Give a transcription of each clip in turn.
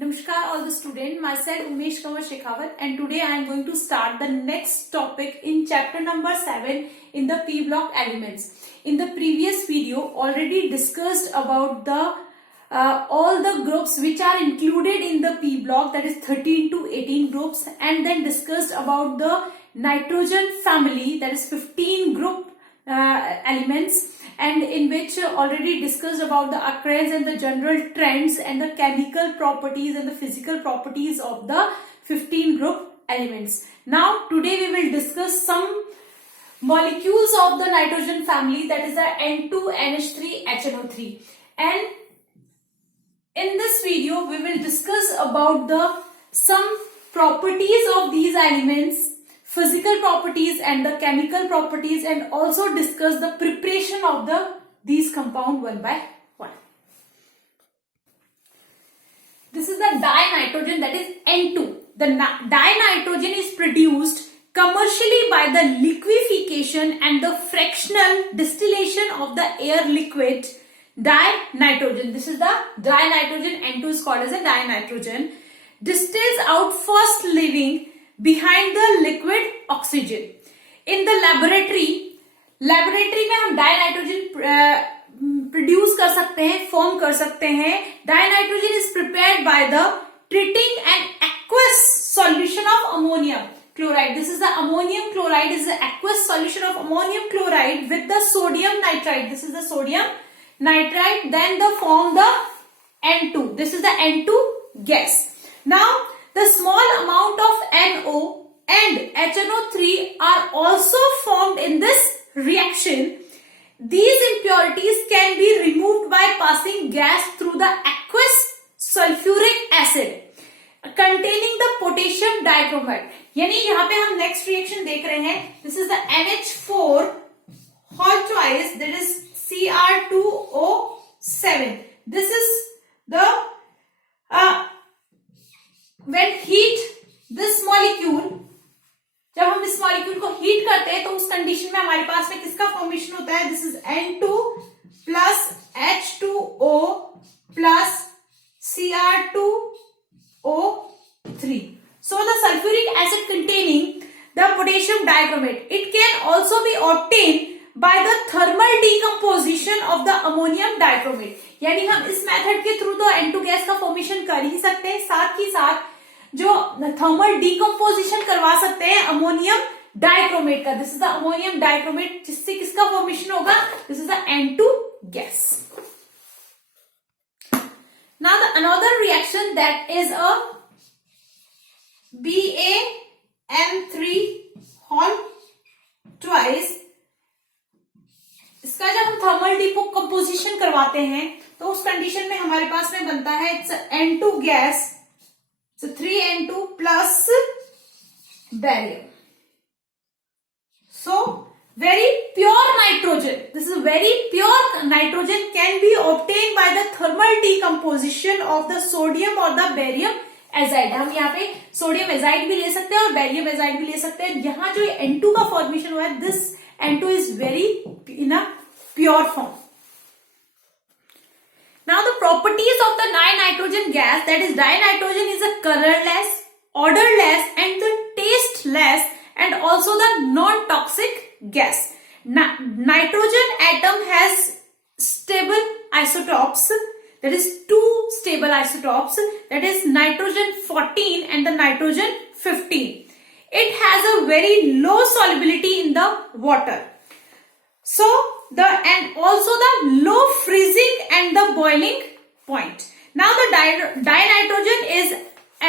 Namaskar all the students, myself Umesh Kumar Shekhawat, and today I am going to start the next topic in chapter number 7 in the P block elements. In the previous video already discussed about the all the groups which are included in the P block, that is 13 to 18 groups, and then discussed about the nitrogen family, that is 15 group elements, and in which already discussed about the occurrence and the general trends and the chemical properties and the physical properties of the 15 group elements. Now today we will discuss some molecules of the nitrogen family, that is the N2NH3HNO3, and in this video we will discuss about the some properties of these elements, physical properties and the chemical properties, and also discuss the preparation of these compound one by one. This is the dinitrogen, that is N2. The dinitrogen is produced commercially by the liquefaction and the fractional distillation of the air liquid dinitrogen. This is the dinitrogen. N2 is called as a dinitrogen. Distills out first leaving behind the liquid oxygen. In the laboratory में हम dinitrogen produce कर सकते हैं, form कर सकते हैं. Dinitrogen is prepared by the treating an aqueous solution of ammonium chloride. This is the ammonium chloride, is the aqueous solution of ammonium chloride with the sodium nitrite. This is the sodium nitrite. Then they form the N2. This is the N2 gas. Now the small amount of NO and HNO3 are also formed in this reaction. These impurities can be removed by passing gas through the aqueous sulfuric acid containing the potassium dichromate. यानी यहाँ पे हम next reaction देख रहे हैं. This is the NH4 whole twice, that is Cr2O7. This is the when heat this molecule, जब हम इस मॉलिक्यूल को हीट करते हैं तो उस कंडीशन में हमारे पास में किसका फॉर्मेशन होता है? This is N2 plus H2O plus Cr2O3. So the sulfuric acid containing the potassium dichromate, it can also be obtained by the thermal decomposition of the ammonium dichromate. यानी हम इस मेथड के थ्रू तो N2 gas का formation कर ही सकते हैं, साथ ही साथ जो थर्मल डिकम्पोजिशन करवा सकते हैं अमोनियम डाइक्रोमेट का. This is the ammonium dichromate, जिससे किसका फॉर्मेशन होगा? This is the N2 gas. Now the another reaction, that is a BaN3 whole twice. इसका जब हम थर्मल डिकम्पोजिशन करवाते हैं तो उस कंडीशन में हमारे पास में बनता है it's N2 gas. So 3N2 plus barium. So very pure nitrogen. This is very pure nitrogen can be obtained by the thermal decomposition of the sodium or the barium azide. हम यहाँ पे sodium azide भी ले सकते हैं और barium azide भी ले सकते हैं. यहाँ जो N2 का फॉर्मेशन हुआ है, this N2 is very in a pure form. Now the properties of the dinitrogen gas, that is dinitrogen, is a colorless, odorless and the tasteless and also the non-toxic gas. Nitrogen atom has stable isotopes, that is two stable isotopes, that is nitrogen 14 and the nitrogen 15. It has a very low solubility in the water. So and also the low freezing and the boiling point. Now the dinitrogen is a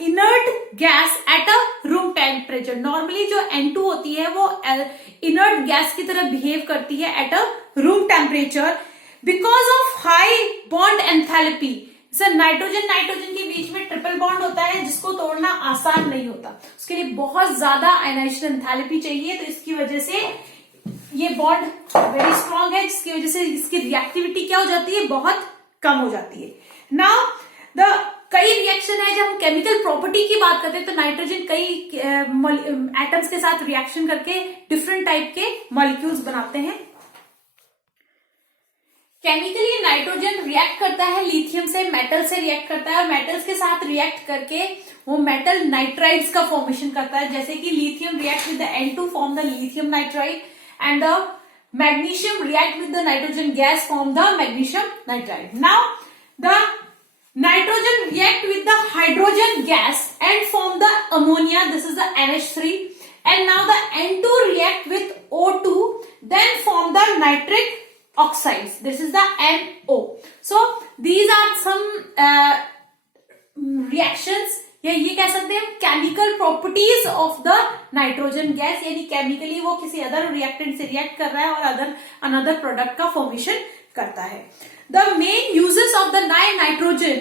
inert gas at a room temperature. Normally जो N2 होती है वो inert gas की तरह behave करती है at a room temperature because of high bond enthalpy. Sir nitrogen के बीच में ट्रिपल बॉन्ड होता है जिसको तोड़ना आसान नहीं होता. उसके लिए बहुत ज्यादा आयनाइजेशन एंथैल्पी चाहिए, तो इसकी वजह से ये बॉन्ड वेरी स्ट्रॉन्ग है, जिसकी वजह से इसकी रिएक्टिविटी क्या हो जाती है? बहुत कम हो जाती है. नाउ द कई रिएक्शन है. जब हम केमिकल प्रॉपर्टी की बात करते हैं तो नाइट्रोजन कई एटम्स के साथ रिएक्शन करके डिफरेंट टाइप के मॉलिक्यूल्स बनाते हैं. केमिकली नाइट्रोजन रिएक्ट करता है लिथियम से, मेटल से रिएक्ट करता है और मेटल्स के साथ रिएक्ट करके वो मेटल नाइट्राइड्स का फॉर्मेशन करता है, जैसे कि lithium react with the N2 form the lithium nitride and the magnesium react with the nitrogen gas form the magnesium nitride. Now the nitrogen react with the hydrogen gas and form the ammonia, this is the NH3, and now the N2 react with O2 then form the nitric oxides, this is the NO. So these are some reactions या ये कह सकते हैं chemical properties of the nitrogen gas, यानी chemically वो किसी other reactant से react कर रहा है और अनदर प्रोडक्ट का फॉर्मेशन करता है. The main uses of the nitrogen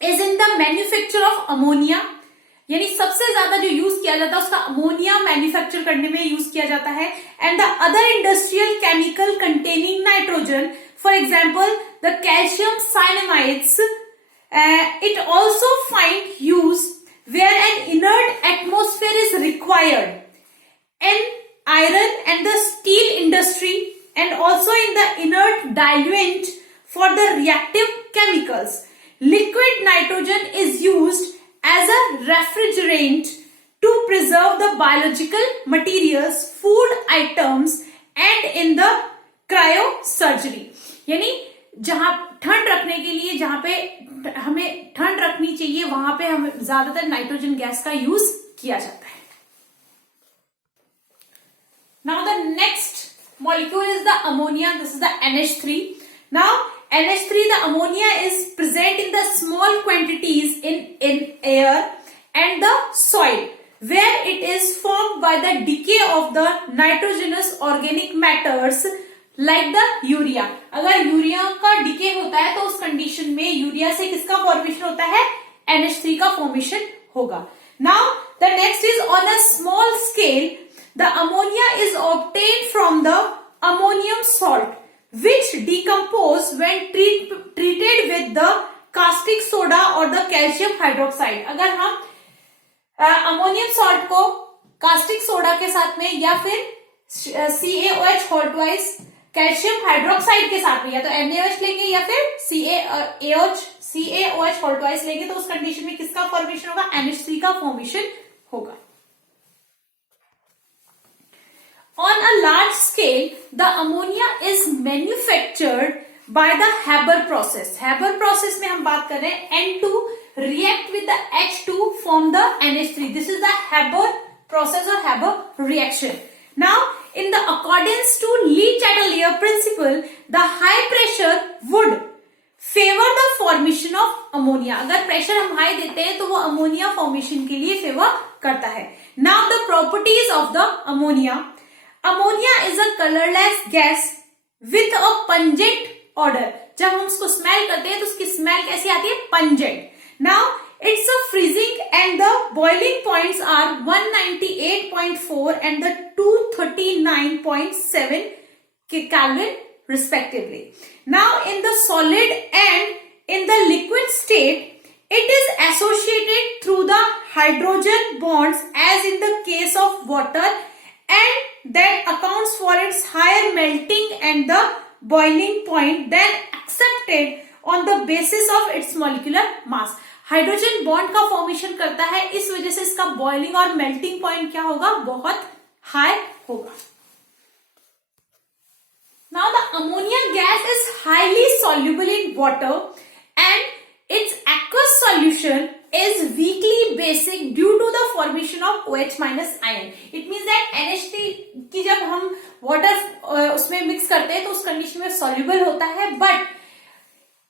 is in the manufacture of ammonia, यानी सबसे ज्यादा जो यूज किया जाता है उसका अमोनिया मैन्युफैक्चर करने में यूज किया जाता है. And the other industrial chemical containing nitrogen, for example the calcium cyanamides, it also find use where an inert atmosphere is required in iron and the steel industry, and also in the inert diluent for the reactive chemicals. Liquid nitrogen is used as a refrigerant to preserve the biological materials, food items, and in the cryosurgery. यानी जहां ठंड रखने के लिए, जहां पे हमें ठंड रखनी चाहिए, वहां पे हमें ज्यादातर नाइट्रोजन गैस का यूज किया जाता है. Now the next molecule is the ammonia. This is the NH3. Now NH3, the ammonia is present in the small quantities in air and the soil, where it is formed by the decay of the nitrogenous organic matters like the urea. अगर urea का decay होता है तो उस condition में urea से किसका formation होता है? NH3 का फॉर्मेशन होगा. Now the next is on a small scale, the ammonia is obtained from the ammonium salt, which decompose when treated with the caustic soda or the calcium hydroxide. अगर हम ammonium salt को caustic soda के साथ में या फिर CaOH होल्टवाइज calcium hydroxide के साथ में या तो NaOH लेंगे या फिर CaOH होल्टवाइज लेंगे, तो उस कंडीशन में किसका फॉर्मेशन होगा? NH3 का फॉर्मेशन होगा. On a large scale, the ammonia is manufactured by the Haber process. Haber process में हम बात कर रहे हैं N2 react with the H2 form the NH3. This is the Haber process or Haber reaction. Now, in the accordance to Le-Chatelier principle, the high pressure would favor the formation of ammonia. अगर pressure हम high देते हैं तो वो ammonia formation के लिए favour करता है. Now, the properties of the ammonia. Ammonia is a colorless gas with a pungent odor. जब हम उसको स्मेल करते हैं तो उसकी स्मेल कैसी आती है? Pungent. Now, it's a freezing and the boiling points are 198.4 and the 239.7 Kelvin respectively. Now, in the solid and in the liquid state, it is associated through the hydrogen bonds as in the case of water, and that accounts for its higher melting and the boiling point than accepted on the basis of its molecular mass. Hydrogen bond का formation करता है, इस वजह से इसका boiling और melting point क्या होगा? बहुत हाई होगा. Now the ammonia gas is highly soluble in water and it's aqueous solution is weakly basic due to the formation of OH minus ion. It means that NH3 की जब हम water उसमें mix करते हैं तो उस condition में soluble होता है, बट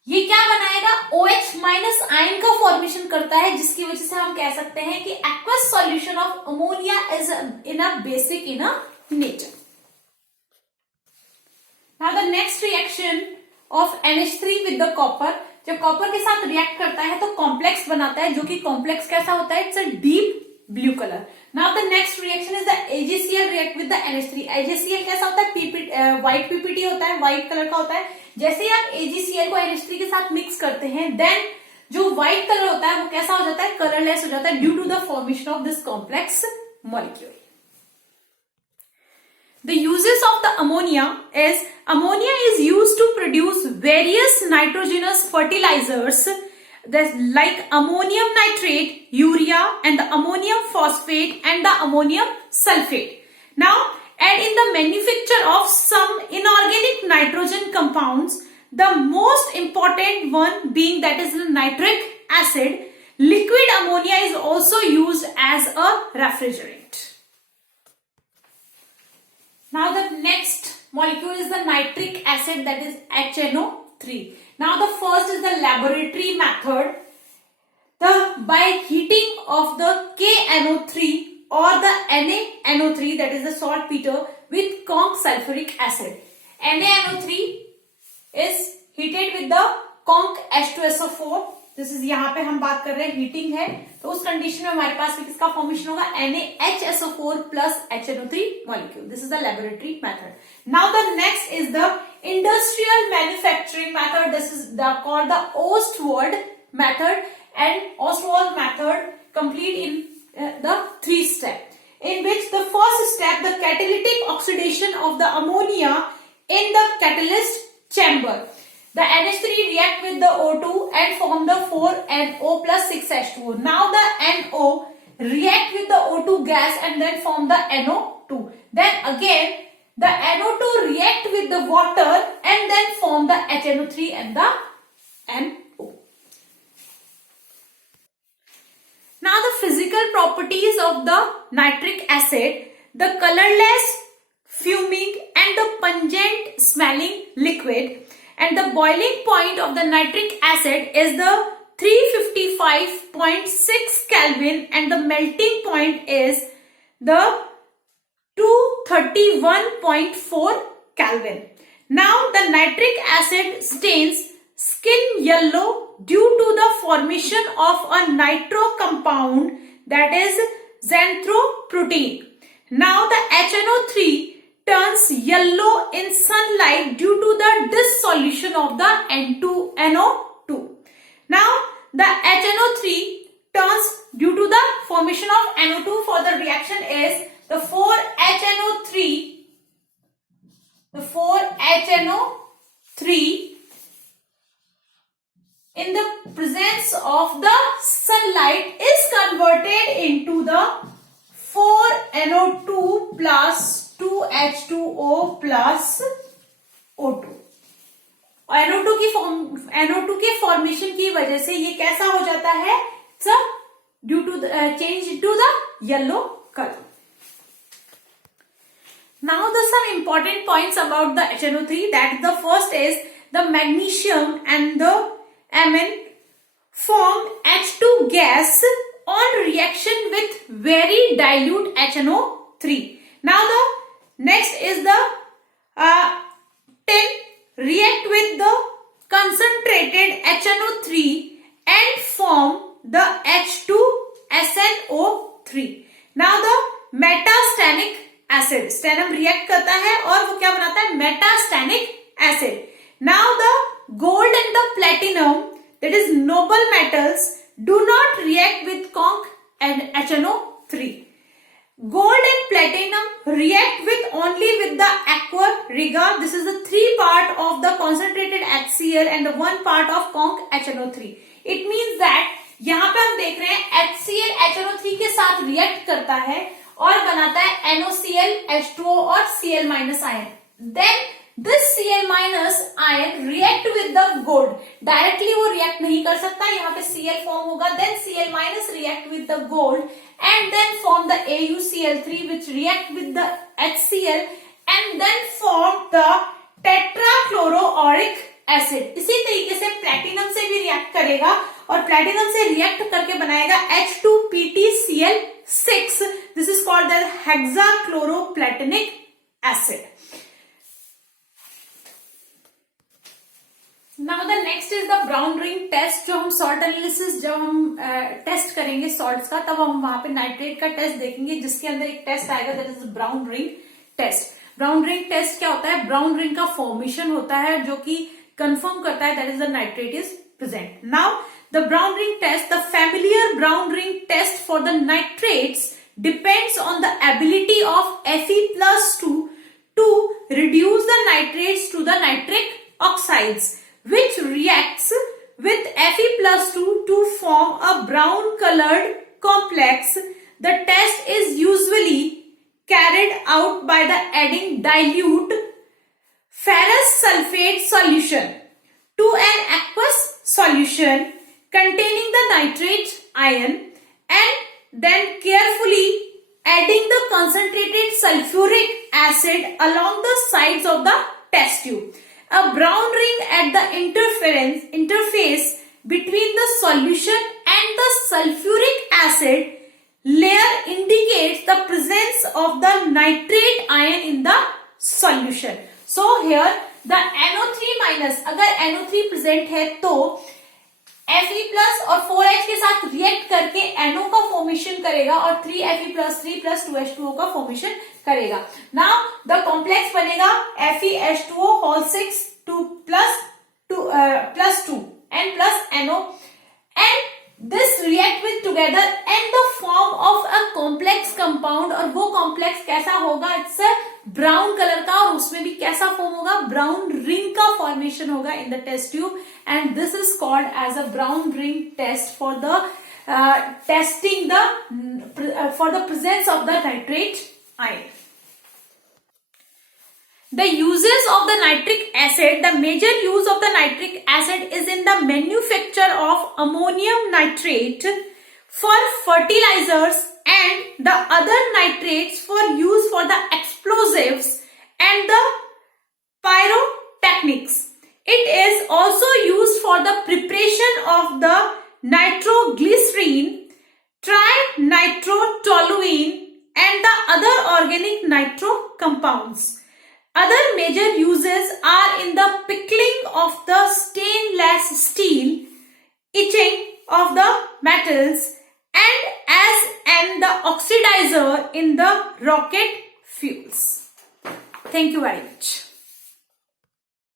ये क्या बनाएगा? OH माइनस आयन का फॉर्मेशन करता है, जिसकी वजह से हम कह सकते हैं कि aqueous solution of ammonia is in a basic in a nature. Now the next reaction of NH3 with the copper. जब कॉपर के साथ रिएक्ट करता है तो कॉम्प्लेक्स बनाता है, जो कि कॉम्प्लेक्स कैसा होता है? It's a deep blue colour. Now the next reaction is the AgCl react with the NH3. AgCl कैसा होता है? व्हाइट PPT होता है, व्हाइट कलर का होता है. जैसे ही आप AgCl को NH3 के साथ मिक्स करते हैं, देन जो व्हाइट कलर होता है वो कैसा हो जाता है? कलरलेस हो जाता है due to the formation of this complex molecule. The uses of the ammonia is used to produce various nitrogenous fertilizers like ammonium nitrate, urea, and the ammonium phosphate and the ammonium sulfate. Now, and in the manufacture of some inorganic nitrogen compounds, the most important one being that is the nitric acid, liquid ammonia is also used as a refrigerant. Now the next molecule is the nitric acid, that is HNO3. Now the first is the laboratory method. By heating of the KNO3 or the NaNO3, that is the saltpeter, with conch sulfuric acid. NaNO3 is heated with the conch H2SO4. This is यहाँ पे हम बात कर रहे हैं heating है, तो उस कंडीशन में हमारे पास किसका फॉर्मेशन होगा, NaHSO4 plus HNO3 molecule. This is the laboratory method. Now the next is the industrial manufacturing method. This is called the Ostwald method, and Ostwald method complete in the 3 step, in which the first step, the catalytic oxidation of the ammonia in the catalyst chamber. The NH3 react with the O2 and form the 4NO plus 6H2O. Now the NO react with the O2 gas and then form the NO2. Then again the NO2 react with the water and then form the HNO3 and the NO. Now the physical properties of the nitric acid, the colorless, fuming and the pungent smelling liquid. And the boiling point of the nitric acid is the 355.6 Kelvin and the melting point is the 231.4 Kelvin. Now the nitric acid stains skin yellow due to the formation of a nitro compound, that is xanthroprotein. Now the HNO3 turns yellow in sunlight due to the dissolution of the NO2. Now the HNO3 turns due to the formation of NO2 for the reaction is the 4HNO3 in the presence of the sunlight is converted into the 4NO2 plus 2H2O plus O2. NO2 के formation की वजह से ये कैसा हो जाता है, सब due to change to the yellow colour. Now the some important points about the HNO3, that the first is the magnesium and the Mn form H2 gas on reaction with very dilute HNO3. Now the next is the tin react with the concentrated HNO3 and form the H2SNO3. Now the metastanic acid, stannum react करता है और वो क्या बनाता है, metastanic acid. Now the gold and the platinum, that is noble metals, do not react with conch and HNO3. Gold and platinum react with only with the aqua regia. This is the 3 part of the concentrated HCl and the 1 part of conch HNO3. It means that यहाँ पे हम देख रहे हैं HCl HNO3 के साथ react करता है और बनाता है NOCl H2O और Cl minus ion. Then this Cl minus ion react with the gold. Directly वो react नहीं कर सकता, यहाँ पे Cl form होगा. Then Cl minus react with the gold and then form the AuCl3 which react with the HCl and then form the tetrachloroauric acid. इसी तरीके से प्लेटिनम से भी रिएक्ट करेगा और प्लेटिनम से रिएक्ट करके बनाएगा H2PtCl6. This is called the hexachloroplatinic acid. Now the next is the brown ring test. जो हम salt analysis जब हम टेस्ट करेंगे salts का, तब हम वहां पे नाइट्रेट का टेस्ट देखेंगे जिसके अंदर एक टेस्ट आएगा, that is brown ring test. brown ring test क्या होता है, brown ring का फॉर्मेशन होता है जो कि कंफर्म करता है that is the nitrate is present. Now the brown ring test, the familiar brown ring test for the nitrates depends on the ability of Fe+2 to reduce the nitrates to the nitric oxides, which reacts with Fe+2 to form a brown colored complex. The test is usually carried out by the adding dilute ferrous sulfate solution to an aqueous solution containing the nitrate ion, and then carefully adding the concentrated sulfuric acid along the sides of the test tube. A brown ring at the interface between the solution and the sulfuric acid layer indicates the presence of the nitrate ion in the solution. So here the NO3- अगर NO3 present है तो Fe+ और 4H के साथ react करके NO का formation करेगा और 3Fe+, 3+2H2O का फॉर्मेशन करेगा. नाउ द कॉम्प्लेक्स बनेगा FeH2O whole 6 plus 2 and plus NO, and this react with together and the form of a complex compound. और वो कॉम्प्लेक्स कैसा होगा? इट्स ब्राउन कलर का, और उसमें भी कैसा फॉर्म होगा? ब्राउन रिंग का फॉर्मेशन होगा in the test tube, and this is called as a brown ring test for the testing the for the presence of the nitrate ion. The uses of the nitric acid. The major use of the nitric acid is in the manufacture of ammonium nitrate for fertilizers and the other nitrates for use for the explosives and the pyrotechnics. It is also used for the preparation of the nitroglycerin, trinitrotoluene, and the other organic nitro compounds. Other major uses are in the pickling of the stainless steel, etching of the metals, and as the oxidizer in the rocket fuels. Thank you very much.